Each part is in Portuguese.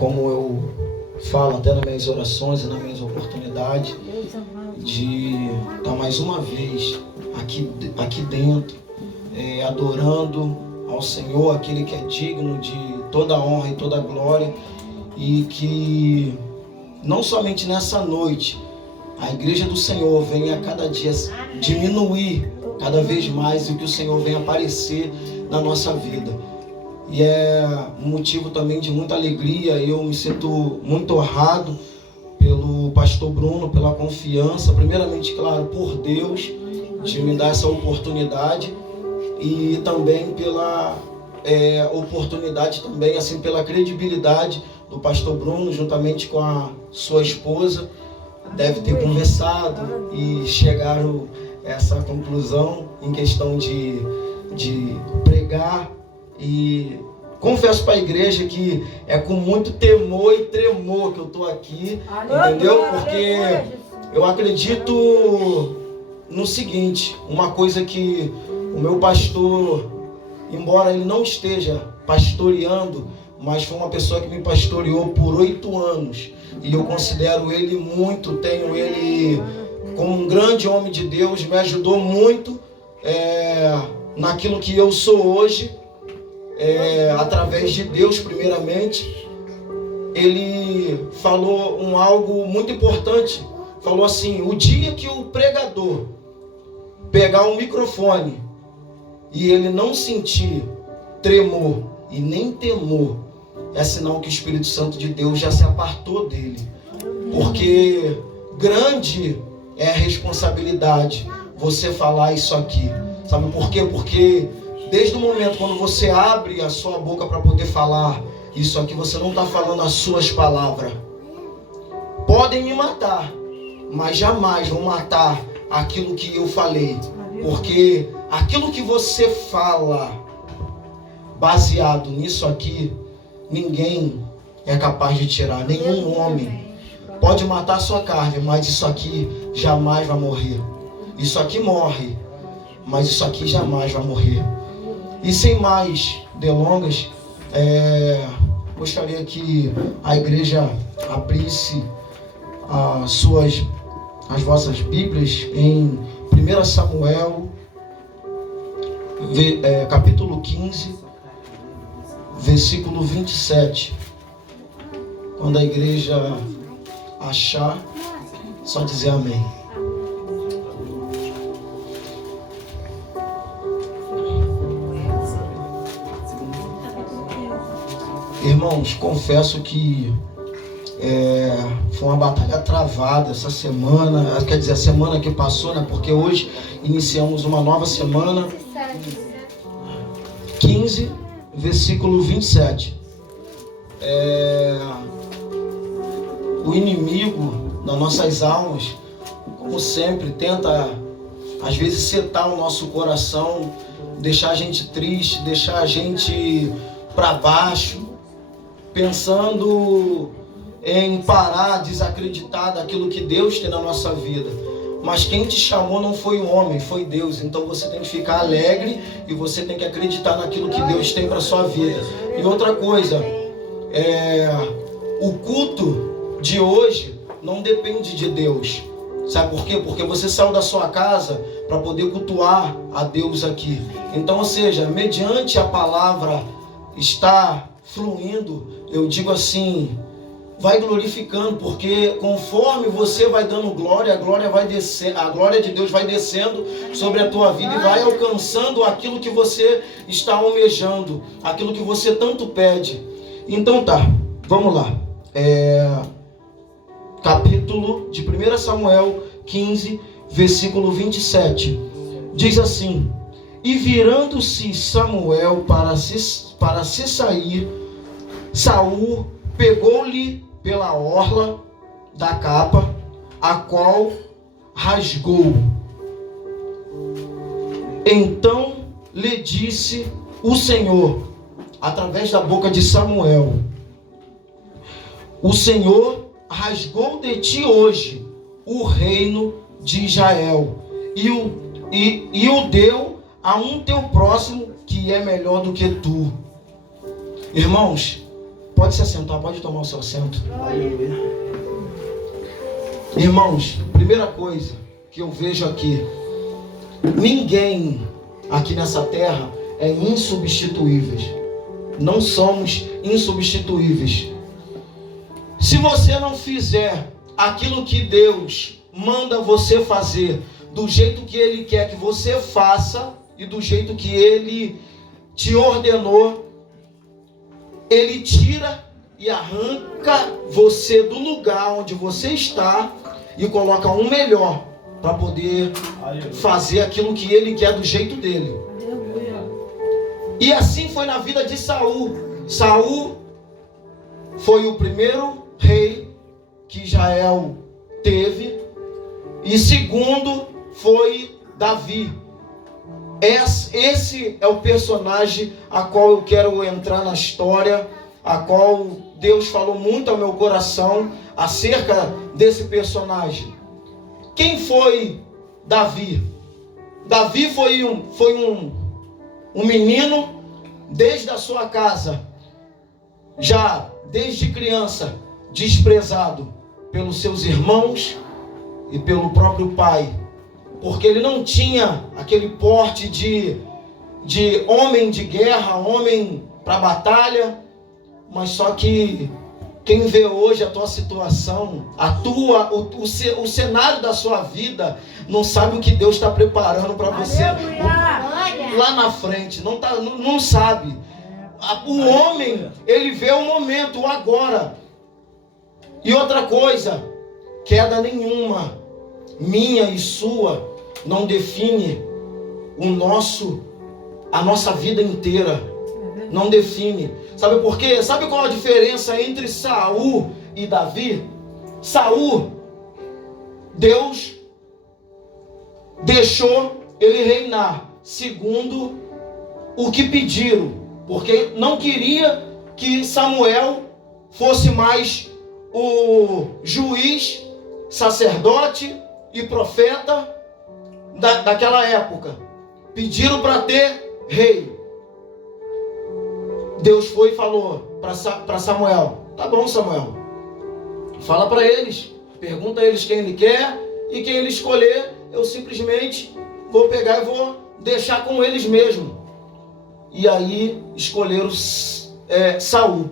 como eu falo até nas minhas orações e nas minhas oportunidades, de estar mais uma vez aqui dentro, adorando ao Senhor, aquele que é digno de toda a honra e toda a glória, e que não somente nessa noite a igreja do Senhor venha a cada dia diminuir cada vez mais e que o Senhor venha aparecer na nossa vida. E é um motivo também de muita alegria. Eu me sinto muito honrado pelo pastor Bruno, pela confiança, primeiramente, claro, por Deus, de me dar essa oportunidade, e também pela oportunidade, também assim, pela credibilidade do pastor Bruno, juntamente com a sua esposa. Deve ter conversado e chegaram a essa conclusão em questão de pregar. E confesso para a igreja que é com muito temor e tremor que eu estou aqui, entendeu? Porque eu acredito no seguinte, uma coisa que o meu pastor, embora ele não esteja pastoreando, mas foi uma pessoa que me pastoreou por 8 anos. E eu considero ele muito, tenho ele como um grande homem de Deus, me ajudou muito naquilo que eu sou hoje, através de Deus primeiramente. Ele falou algo muito importante, falou assim: o dia que o pregador pegar o microfone e ele não sentir tremor e nem temor, é sinal que o Espírito Santo de Deus já se apartou dele. Porque grande é a responsabilidade você falar isso aqui. Sabe por quê? Porque desde o momento quando você abre a sua boca para poder falar isso aqui, você não está falando as suas palavras. Podem me matar, mas jamais vão matar aquilo que eu falei. Porque aquilo que você fala, baseado nisso aqui, ninguém é capaz de tirar. Nenhum homem pode matar a sua carne, mas isso aqui jamais vai morrer. Isso aqui morre, mas isso aqui jamais vai morrer. E sem mais delongas, gostaria que a igreja abrisse as vossas Bíblias em 1 Samuel, capítulo 15, versículo 27. Quando a igreja achar, só dizer amém. Irmãos, confesso que foi uma batalha travada essa semana, quer dizer, a semana que passou, né? Porque hoje iniciamos uma nova semana. 15, versículo 27. O inimigo das nossas almas, como sempre, tenta às vezes setar o nosso coração, deixar a gente triste, deixar a gente para baixo, pensando em parar, desacreditar daquilo que Deus tem na nossa vida. Mas quem te chamou não foi o homem, foi Deus. Então você tem que ficar alegre e você tem que acreditar naquilo que Deus tem para sua vida. E outra coisa, o culto de hoje não depende de Deus. Sabe por quê? Porque você saiu da sua casa para poder cultuar a Deus aqui. Então, ou seja, mediante a palavra estar fluindo, eu digo assim, vai glorificando, porque conforme você vai dando glória, a glória vai descendo, a glória de Deus vai descendo sobre a tua vida e vai alcançando aquilo que você está almejando, aquilo que você tanto pede. Então tá, vamos lá. Capítulo de 1 Samuel 15, versículo 27. Diz assim: e virando-se Samuel para se sair, Saul pegou-lhe pela orla da capa, a qual rasgou. Então lhe disse o Senhor, através da boca de Samuel: o Senhor rasgou de ti hoje o reino de Israel e o deu a um teu próximo que é melhor do que tu. Irmãos, Pode se assentar, pode tomar o seu assento. Irmãos, primeira coisa que eu vejo aqui: ninguém aqui nessa terra é insubstituível. Não somos insubstituíveis. Se você não fizer aquilo que Deus manda você fazer, do jeito que Ele quer que você faça e do jeito que Ele te ordenou, Ele tira e arranca você do lugar onde você está e coloca um melhor para poder fazer aquilo que Ele quer do jeito dele. E assim foi na vida de Saul. Saul foi o primeiro rei que Israel teve, e segundo foi Davi. Esse é o personagem a qual eu quero entrar na história, a qual Deus falou muito ao meu coração acerca desse personagem. Quem foi Davi? Davi foi um menino desde a sua casa, já desde criança, desprezado pelos seus irmãos e pelo próprio pai, porque ele não tinha aquele porte de homem de guerra, homem para batalha. Mas só que quem vê hoje a tua situação, o cenário da sua vida, não sabe o que Deus está preparando para você lá na frente, não sabe. O homem, ele vê o momento, o agora. E outra coisa, queda nenhuma, minha e sua, não define a nossa vida inteira. Não define. Sabe por quê? Sabe qual a diferença entre Saul e Davi? Saul, Deus deixou ele reinar segundo o que pediram, porque não queria que Samuel fosse mais o juiz, sacerdote e profeta daquela época. Pediram para ter rei. Deus foi e falou para Samuel: tá bom, Samuel, fala para eles, pergunta a eles quem ele quer, e quem ele escolher, eu simplesmente vou pegar e vou deixar com eles mesmo. E aí escolheram Saul.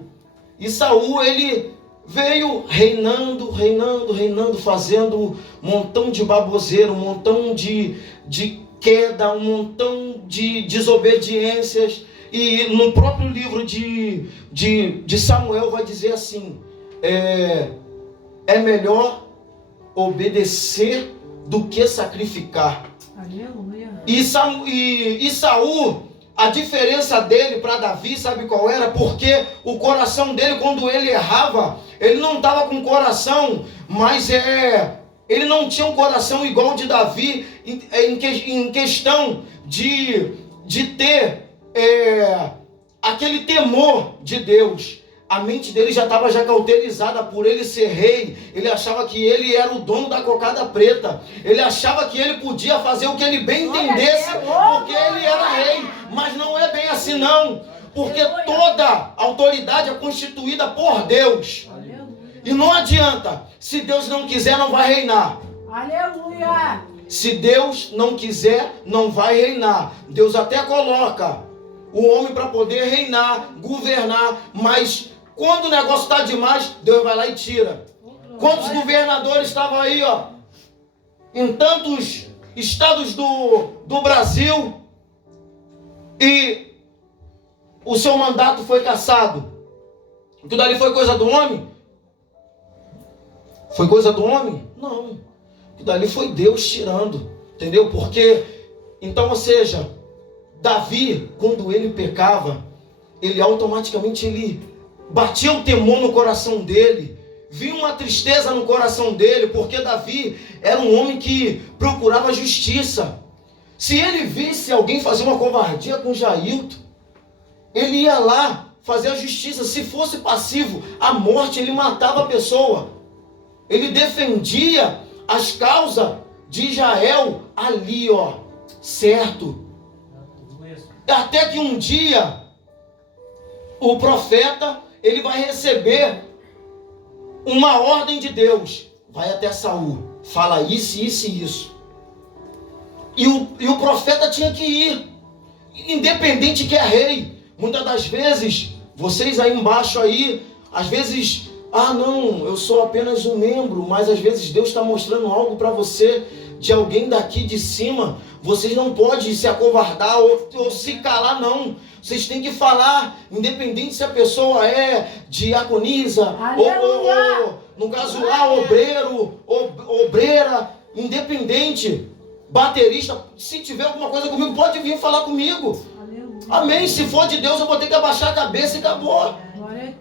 E Saul, ele veio reinando, fazendo um montão de baboseira, um montão de queda, um montão de desobediências. E no próprio livro de Samuel vai dizer assim: é melhor obedecer do que sacrificar. Aleluia. E Saul, a diferença dele para Davi, sabe qual era? Porque o coração dele, quando ele errava, ele não estava com coração, mas ele não tinha um coração igual de Davi, em questão de ter aquele temor de Deus. A mente dele já estava cauterizada por ele ser rei. Ele achava que ele era o dono da cocada preta. Ele achava que ele podia fazer o que ele bem entendesse, porque ele era rei. Mas não é bem assim não, porque toda autoridade é constituída por Deus. E não adianta, se Deus não quiser, não vai reinar. Aleluia! Se Deus não quiser, não vai reinar. Deus até coloca o homem para poder reinar, governar, mas quando o negócio está demais, Deus vai lá e tira. Quantos governadores estavam aí, em tantos estados do Brasil, e o seu mandato foi cassado? Tudo ali foi coisa do homem? Foi coisa do homem? Não. Tudo ali foi Deus tirando, entendeu? Porque, então, ou seja, Davi, quando ele pecava, ele automaticamente batia o temor no coração dele, vinha uma tristeza no coração dele, porque Davi era um homem que procurava justiça. Se ele visse alguém fazer uma covardia com Jailton, ele ia lá fazer a justiça. Se fosse passivo, a morte, ele matava a pessoa. Ele defendia as causas de Israel ali, certo? Até que um dia, o profeta, ele vai receber uma ordem de Deus. Vai até Saul, fala isso, isso e isso. E o profeta tinha que ir, independente que é rei. Muitas das vezes, vocês aí embaixo aí, às vezes, não, eu sou apenas um membro, mas às vezes Deus está mostrando algo para você, de alguém daqui de cima. Vocês não podem se acovardar ou se calar, não. Vocês têm que falar, independente se a pessoa é diaconisa, ou no caso lá, obreiro, obreira, independente, baterista, se tiver alguma coisa comigo, pode vir falar comigo. Amém. Se for de Deus, eu vou ter que abaixar a cabeça e acabou.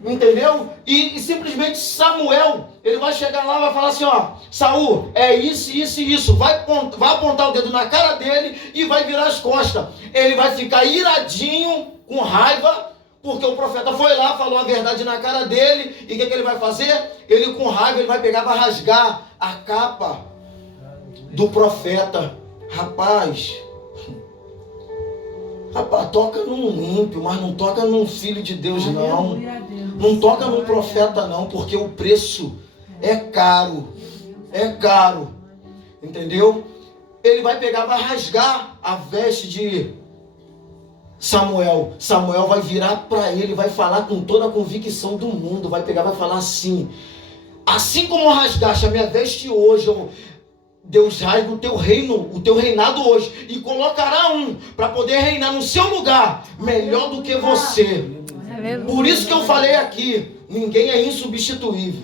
Entendeu? E simplesmente Samuel, ele vai chegar lá e vai falar assim, Saul, é isso, isso e isso. Vai apontar o dedo na cara dele e vai virar as costas. Ele vai ficar iradinho, com raiva, porque o profeta foi lá, falou a verdade na cara dele. E o que ele vai fazer? Ele com raiva, ele vai pegar, vai rasgar a capa do profeta. Rapaz, toca num ímpio, mas não toca num filho de Deus, não. Não toca num profeta, não, porque o preço é caro. É caro. Entendeu? Ele vai pegar, vai rasgar a veste de Samuel. Samuel vai virar para ele, vai falar com toda a convicção do mundo. Vai pegar, vai falar assim: assim como rasgaste a minha veste hoje, Deus rasga o teu reino, o teu reinado hoje, e colocará um para poder reinar no seu lugar, melhor do que você. Por isso que eu falei aqui, ninguém é insubstituível.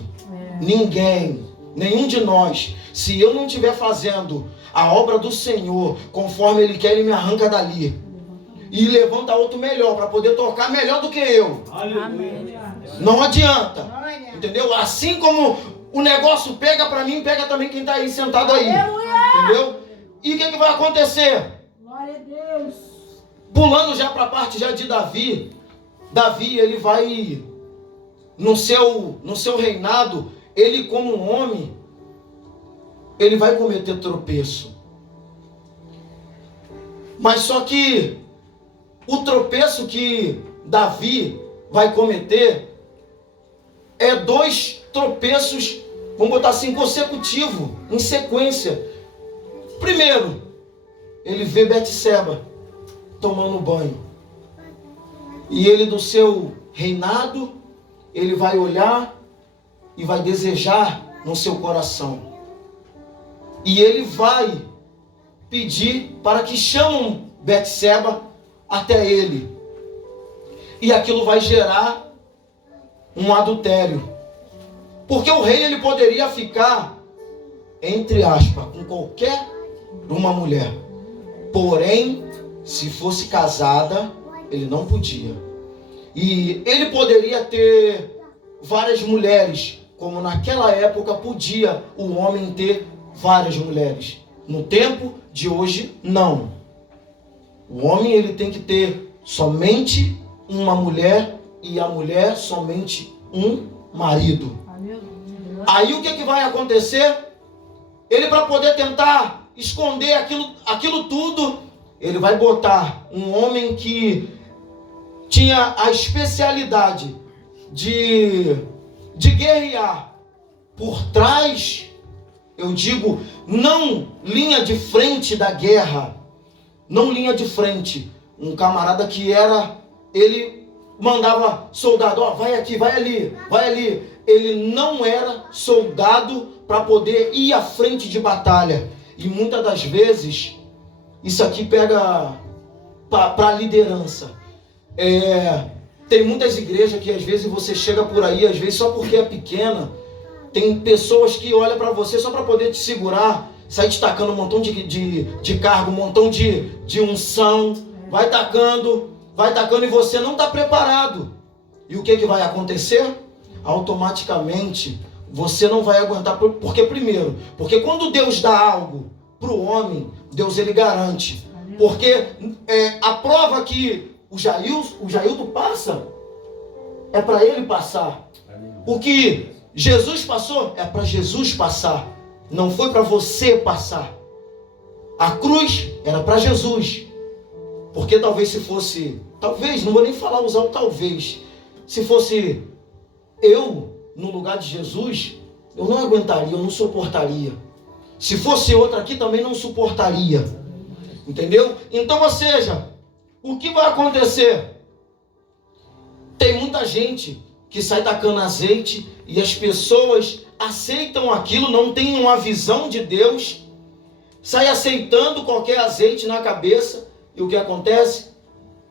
Ninguém, nenhum de nós. Se eu não estiver fazendo a obra do Senhor conforme Ele quer, Ele me arranca dali e levanta outro melhor, para poder tocar melhor do que eu. Amém. Não adianta, entendeu? Assim como o negócio pega para mim, pega também quem está aí sentado aí. Entendeu? E o que vai acontecer? Glória a Deus. Pulando já para a parte já de Davi. Davi, ele vai no seu reinado, ele como um homem, ele vai cometer tropeço. Mas só que o tropeço que Davi vai cometer é 2 tropeços, vamos botar assim, consecutivos, em sequência. Primeiro, ele vê Betseba tomando banho. E ele, do seu reinado, ele vai olhar e vai desejar no seu coração. E ele vai pedir para que chamem Betseba até ele. E aquilo vai gerar um adultério. Porque o rei, ele poderia ficar, entre aspas, com qualquer uma mulher. Porém, se fosse casada, ele não podia. E ele poderia ter várias mulheres, como naquela época podia o homem ter várias mulheres. No tempo de hoje, não. O homem, ele tem que ter somente uma mulher e a mulher somente um marido. Aí o que vai acontecer? Ele, para poder tentar esconder aquilo tudo, ele vai botar um homem que tinha a especialidade de guerrear por trás, eu digo, não linha de frente da guerra, não linha de frente. Um camarada que ele mandava soldado, vai aqui, vai ali, vai ali. Ele não era soldado para poder ir à frente de batalha. E muitas das vezes, isso aqui pega para a liderança. Tem muitas igrejas que às vezes você chega por aí, às vezes só porque é pequena, tem pessoas que olham para você só para poder te segurar, sai destacando um montão de cargo, um montão de unção, vai tacando e você não está preparado. E o que vai acontecer? Automaticamente você não vai aguentar, porque quando Deus dá algo para o homem, Deus, ele garante. Porque a prova que o Jailton passa é para ele passar. O que Jesus passou é para Jesus passar. Não foi para você passar. A cruz era para Jesus. Porque talvez se fosse, não vou nem usar o talvez, se fosse Eu, no lugar de Jesus, eu não aguentaria, eu não suportaria. Se fosse outro aqui, também não suportaria. Entendeu? Então, ou seja, o que vai acontecer? Tem muita gente que sai tacando azeite e as pessoas aceitam aquilo, não tem uma visão de Deus, sai aceitando qualquer azeite na cabeça, e o que acontece?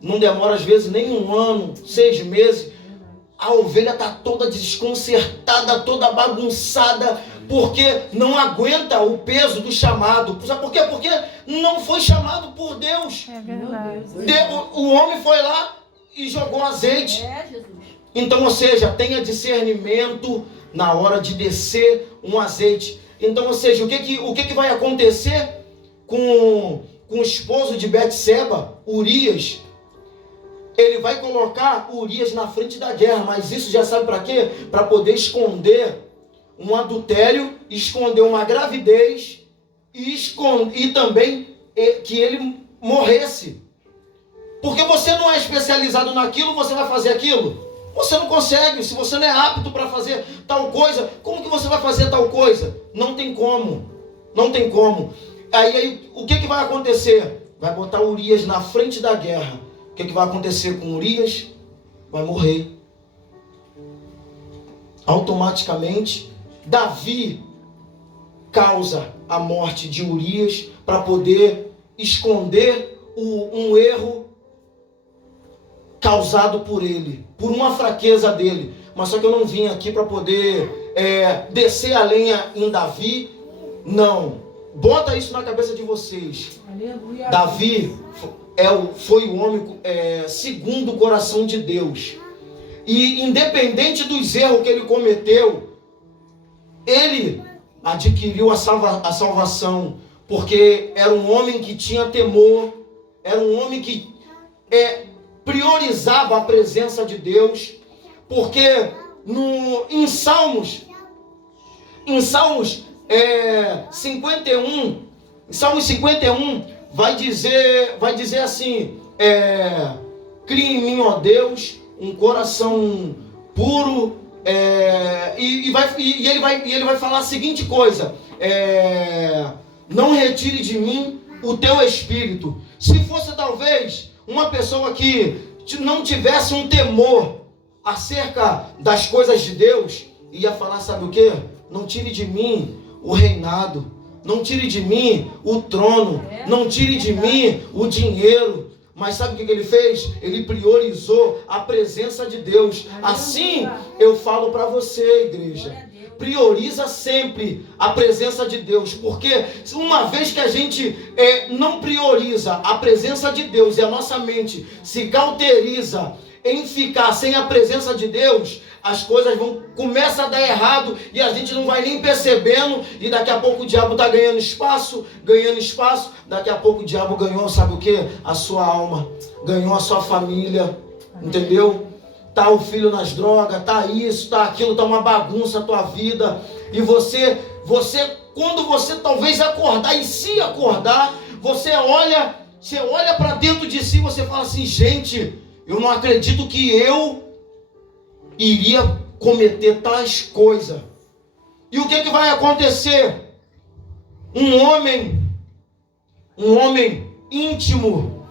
Não demora às vezes nem 1 ano, 6 meses, a ovelha está toda desconcertada, toda bagunçada, porque não aguenta o peso do chamado. Sabe por quê? Porque não foi chamado por Deus. É verdade. O homem foi lá e jogou azeite. Então, ou seja, tenha discernimento na hora de descer um azeite. Então, ou seja, o que vai acontecer com o esposo de Betseba, Urias? Ele vai colocar Urias na frente da guerra, mas isso já sabe para quê? Para poder esconder um adultério, esconder uma gravidez e também que ele morresse. Porque você não é especializado naquilo, você vai fazer aquilo? Você não consegue. Se você não é apto para fazer tal coisa, como que você vai fazer tal coisa? Não tem como. Não tem como. Aí o que vai acontecer? Vai botar Urias na frente da guerra. O que vai acontecer com Urias? Vai morrer. Automaticamente, Davi causa a morte de Urias para poder esconder um erro causado por ele, por uma fraqueza dele. Mas só que eu não vim aqui para poder descer a lenha em Davi. Não. Bota isso na cabeça de vocês. Aleluia. Davi foi o homem segundo o coração de Deus. E independente dos erros que ele cometeu, ele adquiriu a salvação. Porque era um homem que tinha temor, era um homem que priorizava a presença de Deus. Porque em Salmos 51, vai dizer assim, cria em mim, ó Deus, um coração puro, e ele vai falar a seguinte coisa, não retire de mim o teu espírito. Se fosse talvez uma pessoa que não tivesse um temor acerca das coisas de Deus, ia falar, sabe o que? Não tire de mim o reinado, não tire de mim o trono, não tire de mim o dinheiro. Mas sabe o que ele fez? Ele priorizou a presença de Deus. Assim eu falo para você, igreja, prioriza sempre a presença de Deus, porque uma vez que a gente não prioriza a presença de Deus e a nossa mente se cauteriza em ficar sem a presença de Deus, as coisas começam a dar errado e a gente não vai nem percebendo, e daqui a pouco o diabo está ganhando espaço, daqui a pouco o diabo ganhou, sabe o que? A sua alma, ganhou a sua família, entendeu? Tá o filho nas drogas, tá isso, tá aquilo, tá uma bagunça a tua vida, e você quando você talvez acordar, você olha para dentro de si, você fala assim, gente, eu não acredito que eu iria cometer tais coisas. E o que vai acontecer? Um homem íntimo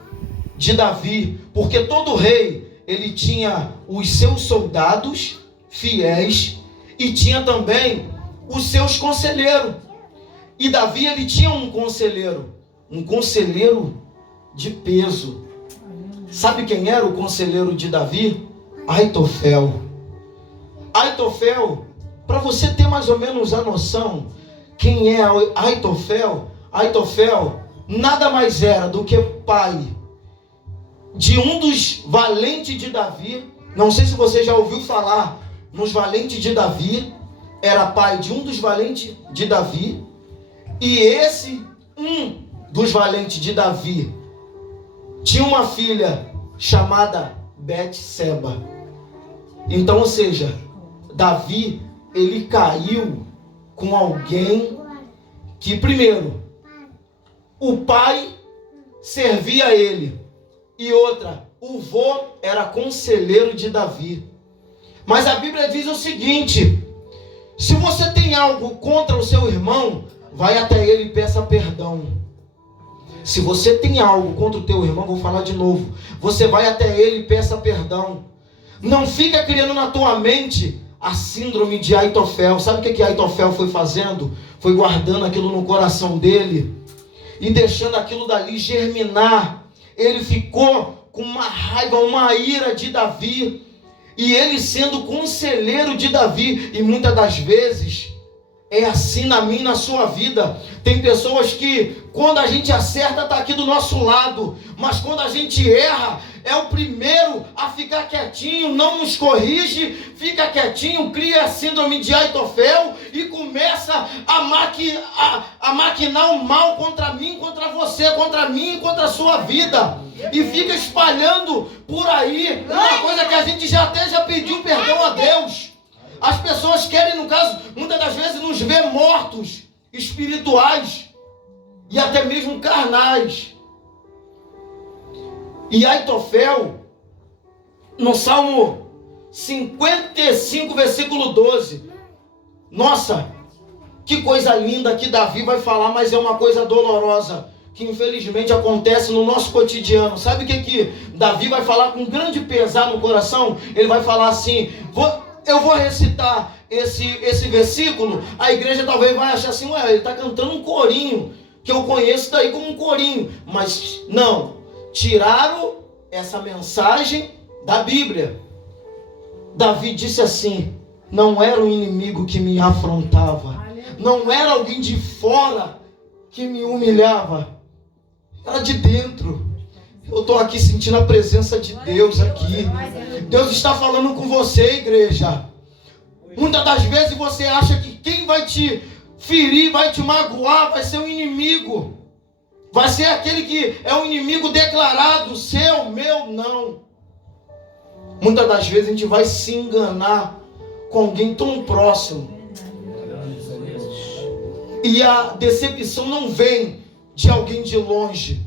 de Davi, porque todo rei, ele tinha os seus soldados fiéis e tinha também os seus conselheiros. E Davi, ele tinha um conselheiro de peso. Sabe quem era o conselheiro de Davi? Aitofel. Aitofel, para você ter mais ou menos a noção quem é Aitofel, Aitofel nada mais era do que pai de um dos valentes de Davi. Não sei se você já ouviu falar nos valentes de Davi. Era pai de um dos valentes de Davi. E esse, um dos valentes de Davi, tinha uma filha chamada Betseba. Então, ou seja, Davi, ele caiu com alguém que, primeiro, o pai servia a ele, e outra, o vô era conselheiro de Davi. Mas a Bíblia diz o seguinte: se você tem algo contra o seu irmão, vai até ele e peça perdão. Se você tem algo contra o teu irmão, vou falar de novo, você vai até ele e peça perdão. Não fica criando na tua mente a síndrome de Aitofel. Sabe o que Aitofel foi fazendo? Foi guardando aquilo no coração dele e deixando aquilo dali germinar. Ele ficou com uma raiva, uma ira de Davi, e ele sendo conselheiro de Davi. E muitas das vezes é assim na minha e na sua vida. Tem pessoas que quando a gente acerta está aqui do nosso lado, mas quando a gente erra é o primeiro a ficar quietinho, não nos corrige, fica quietinho, cria a síndrome de Aitofel e começa a maquinar o mal contra mim, contra você, contra mim e contra a sua vida. E fica espalhando por aí uma coisa que a gente já pediu perdão a Deus. As pessoas querem, no caso, muitas das vezes nos ver mortos, espirituais e até mesmo carnais. E Aitofel, no Salmo 55, versículo 12. Nossa, que coisa linda que Davi vai falar, mas é uma coisa dolorosa, que infelizmente acontece no nosso cotidiano. Sabe o que Davi vai falar com grande pesar no coração? Ele vai falar assim, eu vou recitar esse versículo, a igreja talvez vai achar assim, ele está cantando um corinho, que eu conheço daí como um corinho. Mas não, tiraram essa mensagem da Bíblia. Davi disse assim: não era o inimigo que me afrontava, não era alguém de fora que me humilhava, era de dentro. Eu estou aqui sentindo a presença de Deus aqui. Deus está falando com você, igreja. Muitas das vezes você acha que quem vai te ferir, vai te magoar, vai ser o inimigo. Vai ser aquele que é um inimigo declarado, seu, meu, não. Muitas das vezes a gente vai se enganar com alguém tão próximo. E a decepção não vem de alguém de longe,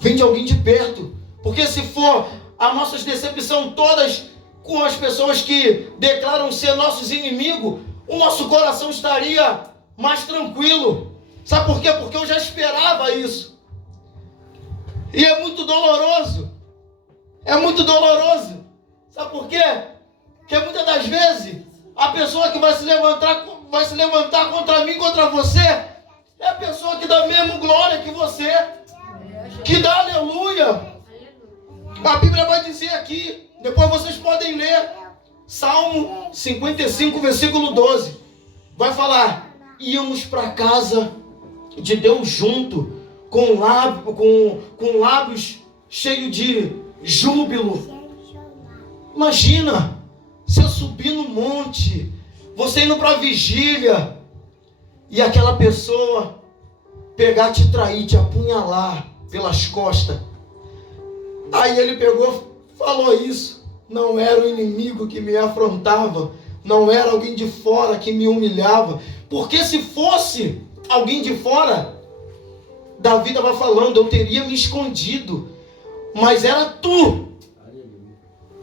vem de alguém de perto. Porque se for as nossas decepções todas com as pessoas que declaram ser nossos inimigos, o nosso coração estaria mais tranquilo. Sabe por quê? Porque eu já esperava isso. E é muito doloroso. É muito doloroso. Sabe por quê? Porque muitas das vezes a pessoa que vai se levantar contra mim, contra você, é a pessoa que dá a mesma glória que você, que dá aleluia. A Bíblia vai dizer aqui, depois vocês podem ler, Salmo 55, versículo 12. Vai falar: íamos para casa de Deus junto, com lábios cheios de júbilo. Imagina, se eu subir no monte, você indo para a vigília, e aquela pessoa pegar, te trair, te apunhalar pelas costas. Aí ele pegou, falou isso. Não era o inimigo que me afrontava, não era alguém de fora que me humilhava. Porque se fosse alguém de fora, Davi estava falando, eu teria me escondido. Mas era tu,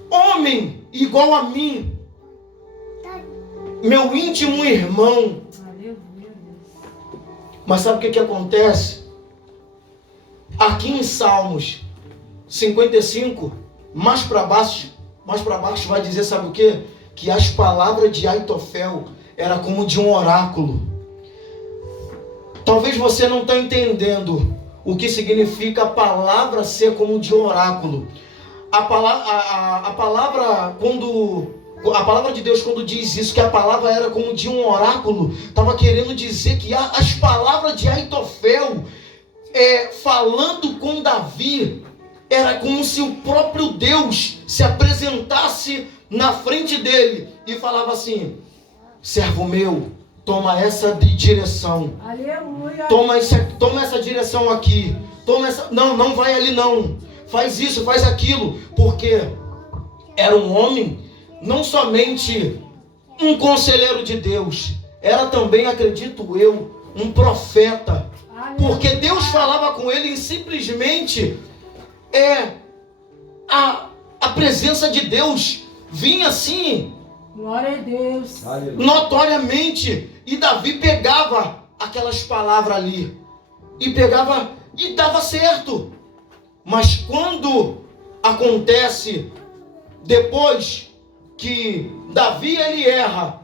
homem igual a mim, meu íntimo irmão. Mas sabe o que acontece? Aqui em Salmos 55, mais para baixo vai dizer, sabe o quê? Que as palavras de Aitofel era como de um oráculo. Talvez você não está entendendo o que significa a palavra ser como de um oráculo. A palavra de Deus, quando diz isso, que a palavra era como de um oráculo, estava querendo dizer que as palavras de Aitofel, falando com Davi, era como se o próprio Deus se apresentasse na frente dele e falava assim: servo meu, toma essa direção. Aleluia. Toma essa direção aqui. Não vai ali não. Faz isso, faz aquilo. Porque era um homem, não somente um conselheiro de Deus, era também, acredito eu, um profeta. Porque Deus falava com ele e simplesmente a presença de Deus vinha assim, glória a Deus, notoriamente, e Davi pegava aquelas palavras ali, e pegava e dava certo. Mas quando acontece, depois que Davi ele erra,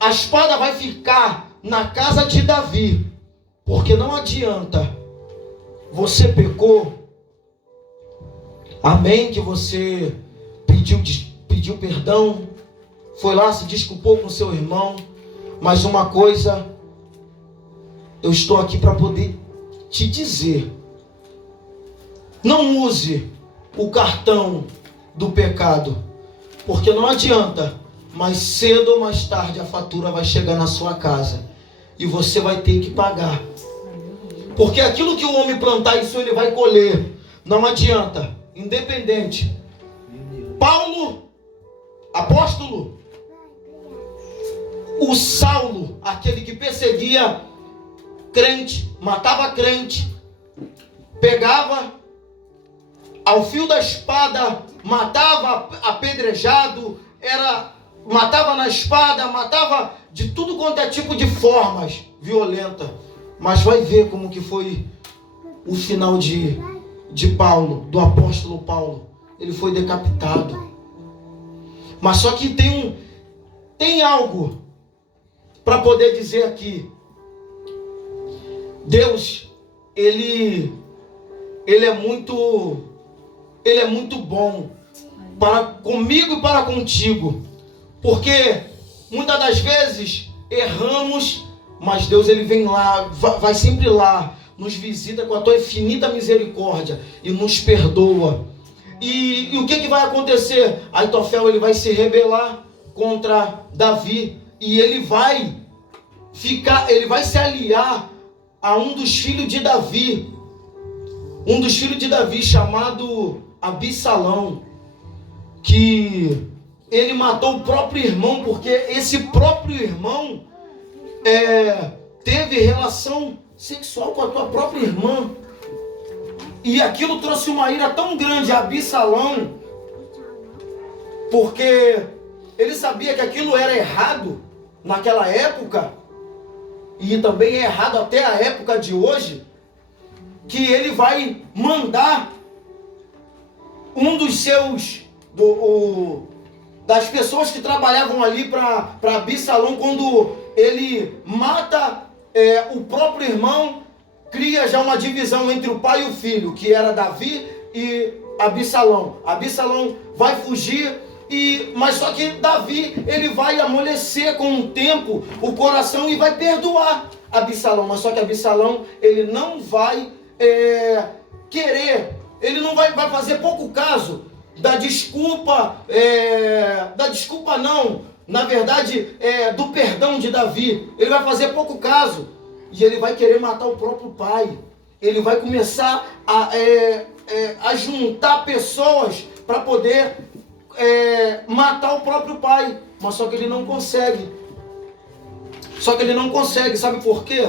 a espada vai ficar na casa de Davi, porque não adianta, você pecou, amém, que você pediu perdão, foi lá, se desculpou com seu irmão, mas uma coisa, eu estou aqui para poder te dizer, não use o cartão do pecado, porque não adianta, mais cedo ou mais tarde a fatura vai chegar na sua casa e você vai ter que pagar, porque aquilo que o homem plantar, isso ele vai colher. Não adianta, independente. Paulo, apóstolo, o Saulo, aquele que perseguia crente, matava crente, pegava ao fio da espada, matava apedrejado, matava na espada, matava de tudo quanto é tipo de formas violenta. Mas vai ver como que foi o final de Paulo, do apóstolo Paulo. Ele foi decapitado. Mas só que tem algo para poder dizer aqui. Deus, ele é muito bom para comigo e para contigo, porque muitas das vezes erramos, mas Deus ele vem lá, vai sempre lá, nos visita com a tua infinita misericórdia e nos perdoa. E o que vai acontecer? Aitofel ele vai se rebelar contra Davi e ele vai se aliar a um dos filhos de Davi, chamado Absalão, que ele matou o próprio irmão, porque esse próprio irmão teve relação sexual com a tua própria irmã, e aquilo trouxe uma ira tão grande a Absalão, porque ele sabia que aquilo era errado naquela época, e também é errado até a época de hoje, que ele vai mandar um dos seus, das pessoas que trabalhavam ali para Absalão, quando ele mata o próprio irmão, cria já uma divisão entre o pai e o filho, que era Davi e Absalão. Absalão vai fugir, mas só que Davi ele vai amolecer com o tempo o coração e vai perdoar Absalão. Mas só que Absalão ele não vai querer, ele não vai fazer pouco caso da desculpa, na verdade, do perdão de Davi. Ele vai fazer pouco caso e ele vai querer matar o próprio pai. Ele vai começar a juntar pessoas para poder matar o próprio pai, mas só que ele não consegue. Sabe por quê?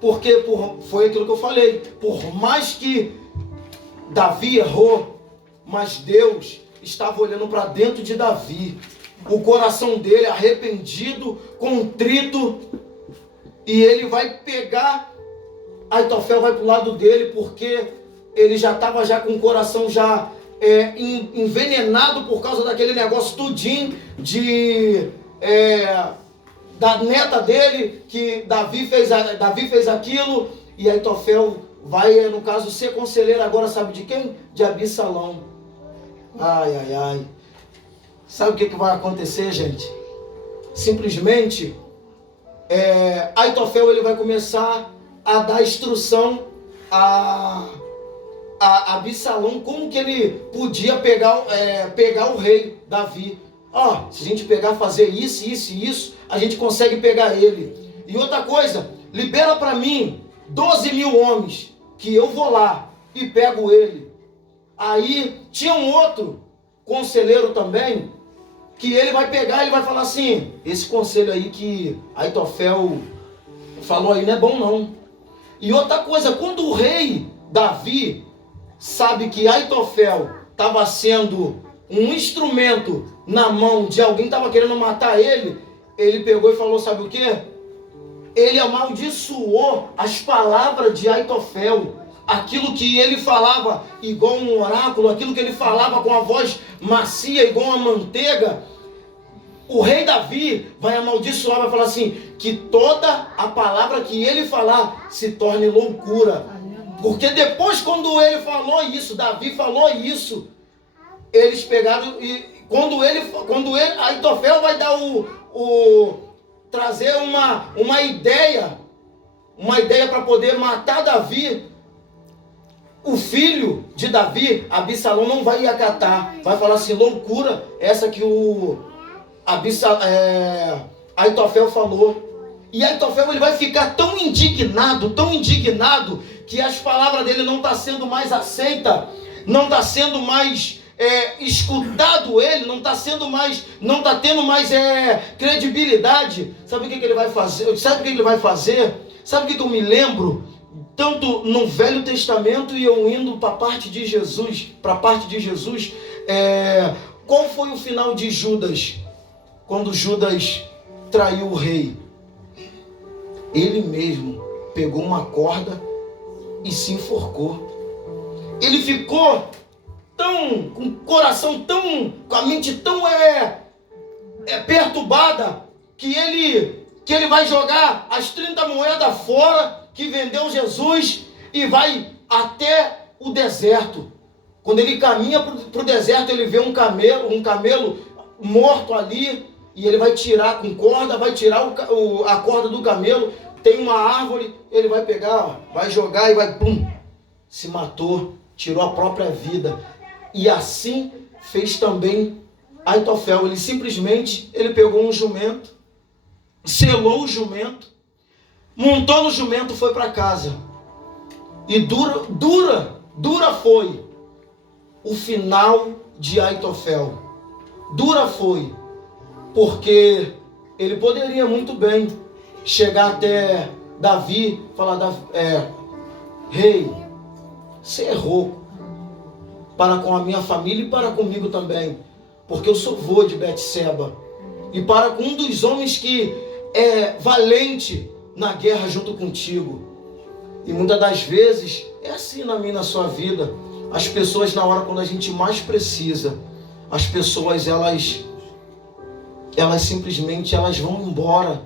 Porque foi aquilo que eu falei, por mais que Davi errou, mas Deus estava olhando para dentro de Davi, o coração dele arrependido, contrito, e ele vai pegar, Aitofel vai para o lado dele, porque ele já estava com o coração envenenado por causa daquele negócio tudinho da neta dele, que Davi fez aquilo, e Aitofel vai, no caso, ser conselheiro agora, sabe de quem? De Absalão. Ai. Sabe o que vai acontecer, gente? Simplesmente, Aitofel ele vai começar a dar instrução a Absalão, como que ele podia pegar o rei Davi. Se a gente fazer isso, a gente consegue pegar ele. E outra coisa, libera para mim 12.000 homens, que eu vou lá e pego ele. Aí tinha um outro conselheiro também, que ele vai pegar, ele vai falar assim: esse conselho aí que Aitofel falou aí não é bom não. E outra coisa, quando o rei Davi sabe que Aitofel estava sendo um instrumento na mão de alguém que estava querendo matar ele, ele pegou e falou, sabe o quê? Ele amaldiçoou as palavras de Aitofel, aquilo que ele falava igual um oráculo, aquilo que ele falava com a voz macia, igual uma manteiga. O rei Davi vai amaldiçoar, vai falar assim, que toda a palavra que ele falar se torne loucura. Porque depois, quando ele falou isso, Davi falou isso, eles pegaram e quando ele Aitofel vai dar trazer uma ideia para poder matar Davi. O filho de Davi, Absalão, não vai acatar, vai falar assim, loucura essa que Aitofel falou. E Aitofel, ele vai ficar tão indignado, que as palavras dele não estão sendo mais aceitas, não está sendo mais escutado ele, não está tendo mais credibilidade. Sabe o que ele vai fazer? Sabe o que eu me lembro? Tanto no Velho Testamento e eu indo para a parte de Jesus, qual foi o final de Judas? Quando Judas traiu o rei, ele mesmo pegou uma corda e se enforcou. Ele ficou com o coração com a mente tão perturbada, que ele vai jogar as 30 moedas fora, que vendeu Jesus, e vai até o deserto. Quando ele caminha para o deserto, ele vê um camelo morto ali, e ele vai tirar com corda, vai tirar a corda do camelo, tem uma árvore, ele vai pegar, vai jogar e vai, se matou, tirou a própria vida. E assim fez também Aitofel. Ele simplesmente, pegou um jumento, selou o jumento, montou no jumento, foi para casa. E dura foi o final de Aitofel. Dura foi, porque ele poderia muito bem chegar até Davi, falar, rei, você errou para com a minha família e para comigo também, porque eu sou vô de Betseba, e para com um dos homens que é valente na guerra junto contigo. E muitas das vezes é assim na minha e na sua vida. As pessoas, na hora quando a gente mais precisa, as pessoas elas simplesmente vão embora.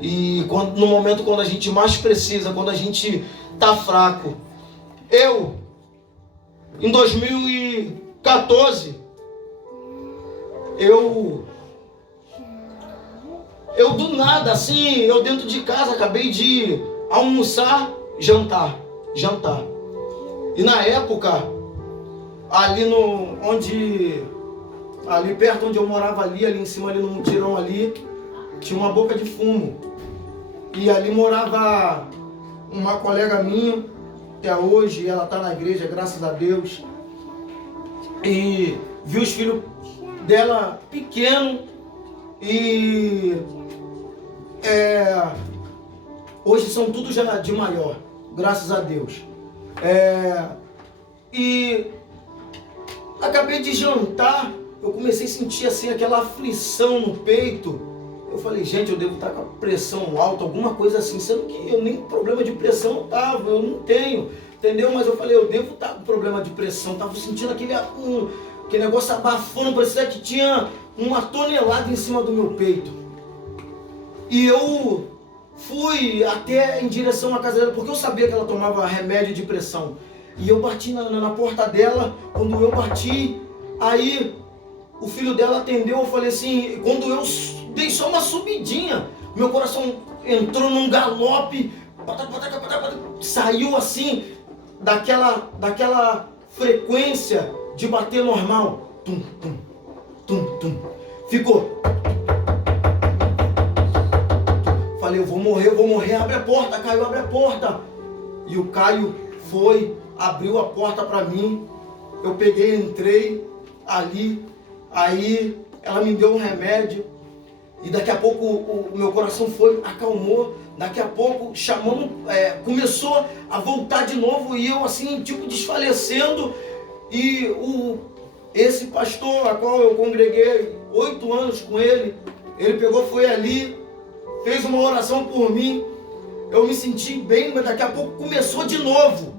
E no momento quando a gente mais precisa, quando a gente está fraco. Em 2014, eu do nada, assim, eu dentro de casa, acabei de almoçar, jantar. E na época, ali perto onde eu morava, ali em cima, ali no mutirão ali, tinha uma boca de fumo. E ali morava uma colega minha, até hoje, ela está na igreja, graças a Deus. E vi os filhos dela pequenos e hoje são tudo já de maior, graças a Deus. E acabei de jantar, eu comecei a sentir assim aquela aflição no peito. Eu falei, gente, eu devo estar com a pressão alta, alguma coisa assim, sendo que eu nem problema de pressão estava, eu não tenho, entendeu? Mas eu falei, eu devo estar com problema de pressão, estava sentindo aquele negócio abafando, parecia que tinha uma tonelada em cima do meu peito. E eu fui até em direção à casa dela, porque eu sabia que ela tomava remédio de pressão. E eu bati na porta dela. Quando eu bati, aí o filho dela atendeu. Eu falei assim, quando eu dei só uma subidinha, meu coração entrou num galope, saiu assim daquela frequência de bater normal. Tum, tum, tum, tum. Ficou. Falei, eu vou morrer, abre a porta, Caio, abre a porta. E o Caio foi, abriu a porta para mim. Eu peguei, entrei ali. Aí ela me deu um remédio. E daqui a pouco o meu coração acalmou. Daqui a pouco começou a voltar de novo. E eu assim, tipo, desfalecendo. E esse pastor, a qual eu congreguei 8 anos com ele pegou, foi ali, fez uma oração por mim. Eu me senti bem, mas daqui a pouco começou de novo.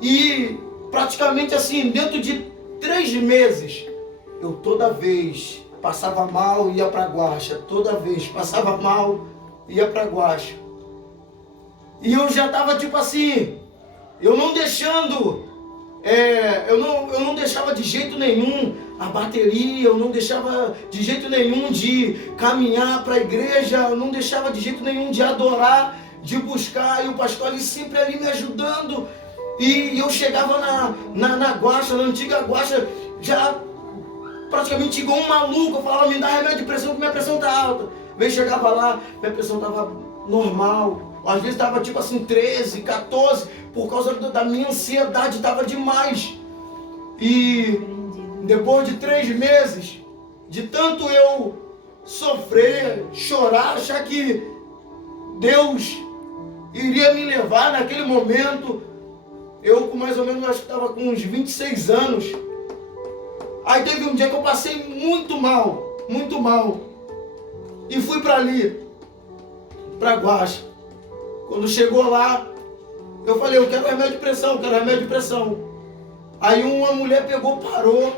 E praticamente assim, dentro de 3 meses, eu toda vez passava mal, ia para a guacha. Toda vez passava mal, ia para a guacha. E eu já estava tipo assim, eu não deixando, eu não deixava de jeito nenhum a bateria, eu não deixava de jeito nenhum de caminhar para a igreja, eu não deixava de jeito nenhum de adorar, de buscar, e o pastor ali sempre ali me ajudando. E eu chegava na guacha, na antiga guacha, já praticamente igual um maluco. Eu falava, me dá remédio de pressão, que minha pressão está alta. Vem, chegava lá, minha pressão estava normal. Às vezes estava tipo assim 13, 14, por causa da minha ansiedade, estava demais. E depois de 3 meses, de tanto eu sofrer, chorar, achar que Deus iria me levar naquele momento, eu com mais ou menos, acho que estava com uns 26 anos. Aí teve um dia que eu passei muito mal. E fui para ali, para Guaxa. Quando chegou lá, eu falei, eu quero remédio de pressão, Aí uma mulher pegou, parou,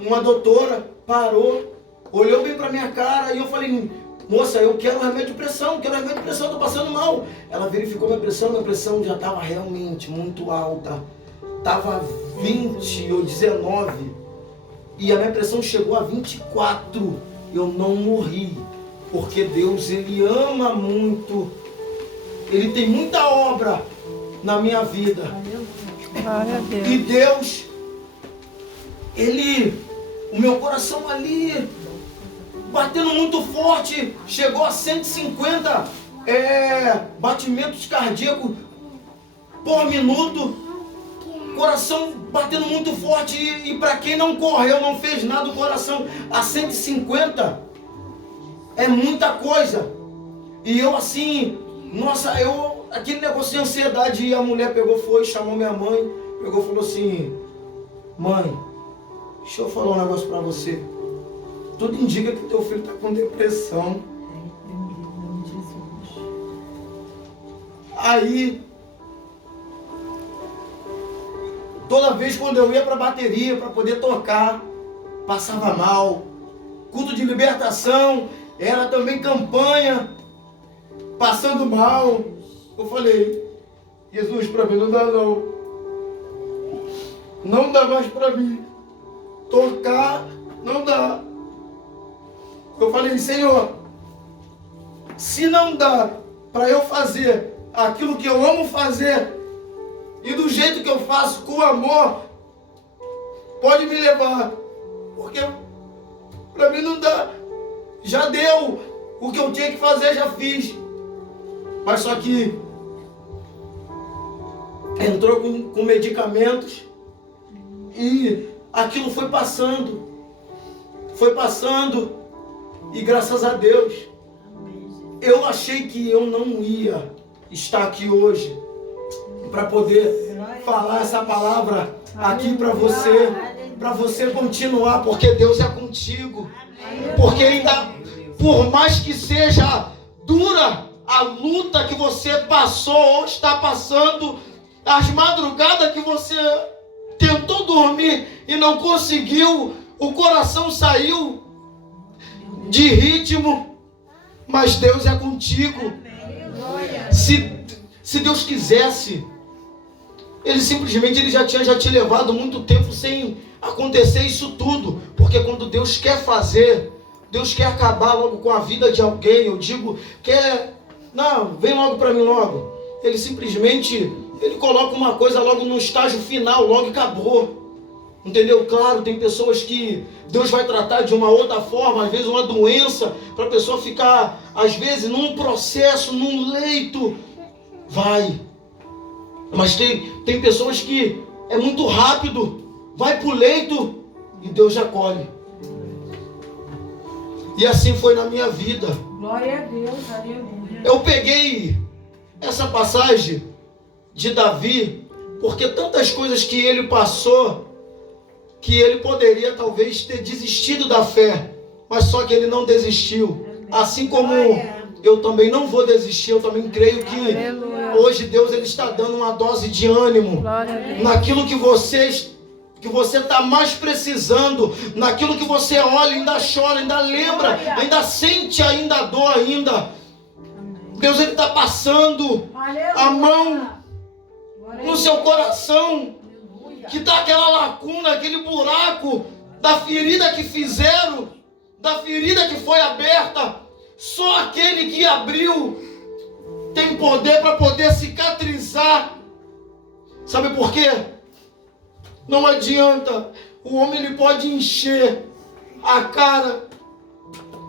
uma doutora, parou, olhou bem para minha cara e eu falei, moça, eu quero remédio de pressão, tô passando mal. Ela verificou minha pressão já estava realmente muito alta. Estava 20 ou 19 e a minha pressão chegou a 24. Eu não morri, porque Deus, Ele ama muito, Ele tem muita obra na minha vida. Glória a Deus. E Deus, Ele, o meu coração ali, batendo muito forte, chegou a 150 batimentos cardíacos por minuto, coração batendo muito forte, e para quem não correu, não fez nada, o coração a 150 é muita coisa. E eu assim, nossa, aquele negócio de ansiedade, e a mulher pegou, chamou minha mãe, falou assim, mãe, deixa eu falar um negócio para você. Tudo indica que teu filho está com depressão. Aí, toda vez quando eu ia para a bateria para poder tocar, passava mal. Culto de libertação, era também campanha, passando mal. Eu falei, Jesus, para mim não dá não. Não dá mais para mim. Tocar não dá. Eu falei, Senhor, se não dá para eu fazer aquilo que eu amo fazer, e do jeito que eu faço, com amor, pode me levar, porque para mim não dá. Já deu, o que eu tinha que fazer já fiz. Mas só que entrou com medicamentos, e aquilo foi passando, e graças a Deus, eu achei que eu não ia estar aqui hoje para poder falar essa palavra aqui para você continuar, porque Deus é contigo, porque ainda, por mais que seja dura a luta que você passou ou está passando, as madrugadas que você tentou dormir e não conseguiu, o coração saiu de ritmo, mas Deus é contigo. Se Deus quisesse, Ele simplesmente já tinha te levado muito tempo sem acontecer isso tudo, porque quando Deus quer fazer, Deus quer acabar logo com a vida de alguém, eu digo, vem logo para mim logo. Ele simplesmente, Ele coloca uma coisa logo no estágio final, logo acabou. Entendeu? Claro, tem pessoas que Deus vai tratar de uma outra forma, às vezes uma doença, para a pessoa ficar, às vezes, num processo, num leito. Vai. Mas tem pessoas que é muito rápido, vai para o leito e Deus já colhe. E assim foi na minha vida. Glória a Deus, aleluia. Eu peguei essa passagem de Davi, porque tantas coisas que ele passou, que ele poderia talvez ter desistido da fé, mas só que ele não desistiu. Assim como eu também não vou desistir, eu também creio que hoje Deus ele está dando uma dose de ânimo naquilo que você está mais precisando, naquilo que você olha, ainda chora, ainda lembra, ainda sente ainda a dor ainda. Deus ele está passando a mão no seu coração, que está aquela lacuna, aquele buraco da ferida que fizeram, da ferida que foi aberta. Só aquele que abriu tem poder para poder cicatrizar. Sabe por quê? Não adianta. O homem ele pode encher a cara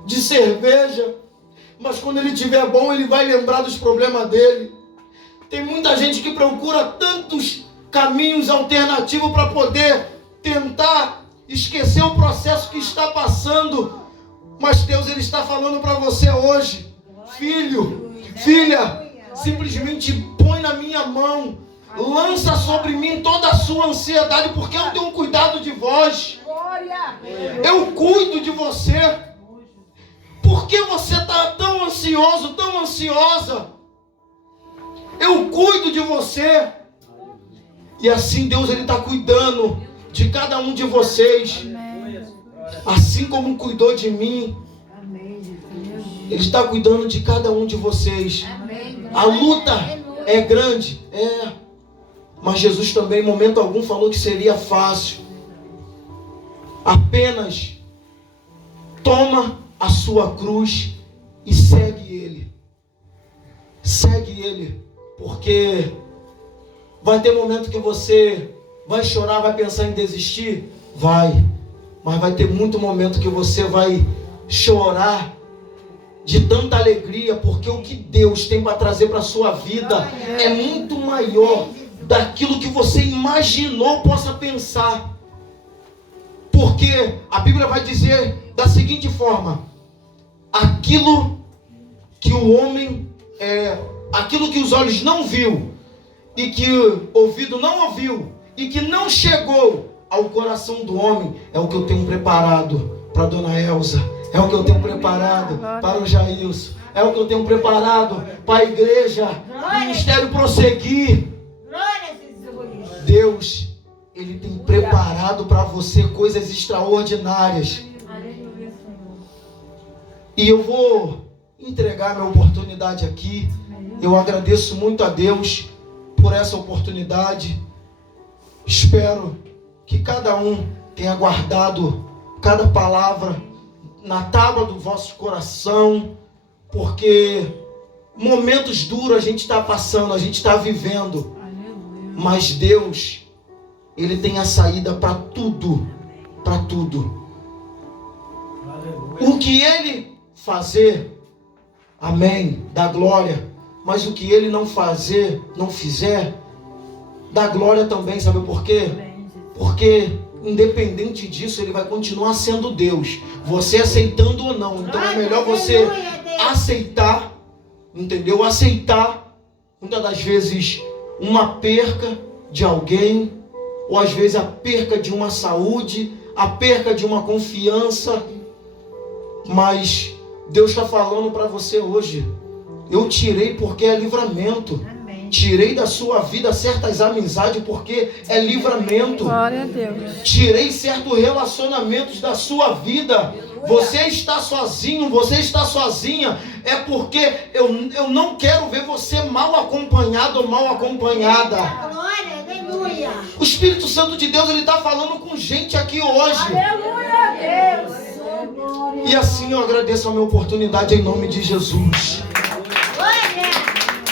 de cerveja, mas quando ele estiver bom, ele vai lembrar dos problemas dele. Tem muita gente que procura tantos caminhos alternativos para poder tentar esquecer o processo que está passando. Mas Deus ele está falando para você hoje: filho, filha, simplesmente põe na minha mão, lança sobre mim toda a sua ansiedade, porque eu tenho cuidado de vós. Eu cuido de você. Por que você está tão ansioso, tão ansiosa? Eu cuido de você. E assim Deus ele está cuidando de cada um de vocês. Assim como cuidou de mim, Ele está cuidando de cada um de vocês. A luta é grande, mas Jesus também em momento algum falou que seria fácil. Apenas toma a sua cruz e segue Ele. Segue Ele, porque vai ter momento que você vai chorar, vai pensar em desistir, mas vai ter muito momento que você vai chorar de tanta alegria, porque o que Deus tem para trazer para a sua vida é muito maior daquilo que você imaginou possa pensar. Porque a Bíblia vai dizer da seguinte forma: aquilo que o homem aquilo que os olhos não viu, e que o ouvido não ouviu, e que não chegou ao coração do homem, é o que eu tenho preparado para a dona Elza, é o que eu tenho preparado para o Jailson, é o que eu tenho preparado para a igreja, o ministério prosseguir. Deus, Ele tem preparado para você coisas extraordinárias. E eu vou entregar minha oportunidade aqui. Eu agradeço muito a Deus por essa oportunidade. Espero que cada um tenha guardado cada palavra na tábua do vosso coração, porque momentos duros a gente está passando, a gente está vivendo, mas Deus, Ele tem a saída para tudo, para tudo. O que Ele fazer, amém, dá glória, mas o que Ele não fizer, dá glória também. Sabe por quê? Porque independente disso, Ele vai continuar sendo Deus, você aceitando ou não. Então é melhor você aceitar, entendeu? Aceitar, muitas das vezes, uma perca de alguém, ou às vezes a perca de uma saúde, a perca de uma confiança, mas Deus está falando para você hoje: eu tirei porque é livramento. Tirei da sua vida certas amizades porque é livramento. Glória a Deus. Tirei certos relacionamentos da sua vida. Você está sozinho, você está sozinha, é porque eu não quero ver você mal acompanhado ou mal acompanhada. Aleluia. O Espírito Santo de Deus, Ele está falando com gente aqui hoje. Aleluia, Deus. E assim eu agradeço a minha oportunidade em nome de Jesus.